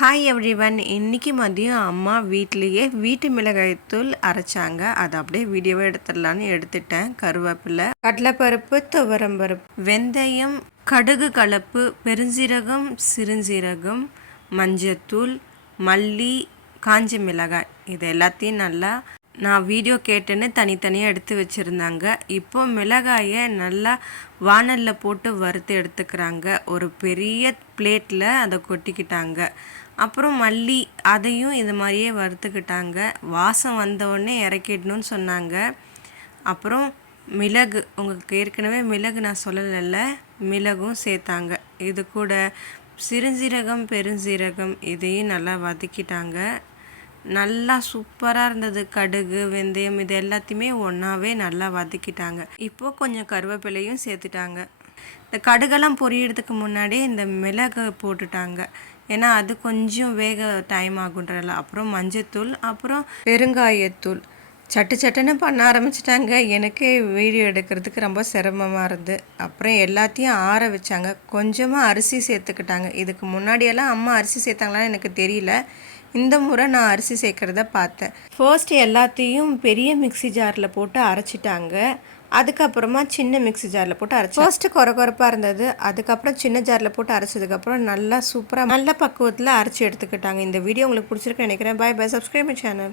Hi everyone. இன்றைக்கி மதியம் அம்மா வீட்லேயே வீட்டு மிளகாய்த்தூள் அரைச்சாங்க. அதை அப்படியே வீடியோவை எடுத்துடலான்னு எடுத்துட்டேன். கருவேப்பிலை, கடலைப்பருப்பு, துவரம்பருப்பு, வெந்தயம், கடுகு கலப்பு, பெருஞ்சீரகம், சிறுஞ்சீரகம், மஞ்சத்தூள், மல்லி, காஞ்ச மிளகாய், இது எல்லாத்தையும் நல்லா நான் வீடியோ கேட்டேன்னு தனித்தனியாக எடுத்து வச்சுருந்தாங்க. இப்போது மிளகாயை நல்லா வானலில் போட்டு வறுத்து எடுத்துக்கிறாங்க. ஒரு பெரிய பிளேட்டில் அதை கொட்டிக்கிட்டாங்க. அப்புறம் மல்லி, அதையும் இது மாதிரியே வறுத்துக்கிட்டாங்க. வாசம் வந்தவுடனே இறக்கிடணும்னு சொன்னாங்க. அப்புறம் மிளகு, உங்களுக்கு ஏற்கனவே மிளகு நான் சொல்லலைல்ல, மிளகும் சேர்த்தாங்க. இது கூட சிறுஞ்சீரகம், பெருஞ்சீரகம், இதையும் நல்லா வதக்கிட்டாங்க. நல்லா சூப்பராக இருந்தது. கடுகு, வெந்தயம், இது எல்லாத்தையுமே ஒன்றாவே நல்லா வதக்கிட்டாங்க. இப்போது கொஞ்சம் கருவேப்பிலையும் சேர்த்துட்டாங்க. இந்த கடுகெல்லாம் பொரியறதுக்கு முன்னாடியே இந்த மிளகு போட்டுட்டாங்க. ஏன்னா அது கொஞ்சம் வேக டைம் ஆகுன்றல. அப்புறம் மஞ்சத்தூள், அப்புறம் பெருங்காயத்தூள். சட்டுன்னு பண்ண ஆரம்பிச்சிட்டாங்க. எனக்கே வீடியோ எடுக்கிறதுக்கு ரொம்ப சிரமமாக இருந்தது. அப்புறம் எல்லாத்தையும் ஆற வச்சாங்க. கொஞ்சமாக அரிசி சேர்த்துக்கிட்டாங்க. இதுக்கு முன்னாடியெல்லாம் அம்மா அரிசி சேர்த்தாங்களான்னு எனக்கு தெரியல. இந்த முறை நான் அரிசி சேர்க்குறத பார்த்தேன். ஃபர்ஸ்ட் எல்லாத்தையும் பெரிய மிக்சி ஜாரில் போட்டு அரைச்சிட்டாங்க. அதுக்கப்புறமா சின்ன மிக்சி ஜாரில் போட்டு அரைச்சி, ஃபர்ஸ்ட்டு குறப்பாக இருந்தது. அதுக்கப்புறம் சின்ன ஜாரில் போட்டு அரைச்சதுக்கப்புறம் நல்லா சூப்பராக நல்ல பக்குவத்தில் அரைச்சி எடுத்துக்கிட்டாங்க. இந்த வீடியோ உங்களுக்கு பிடிச்சிருக்குன்னு நினைக்கிறேன். Bye bye. Subscribe my channel.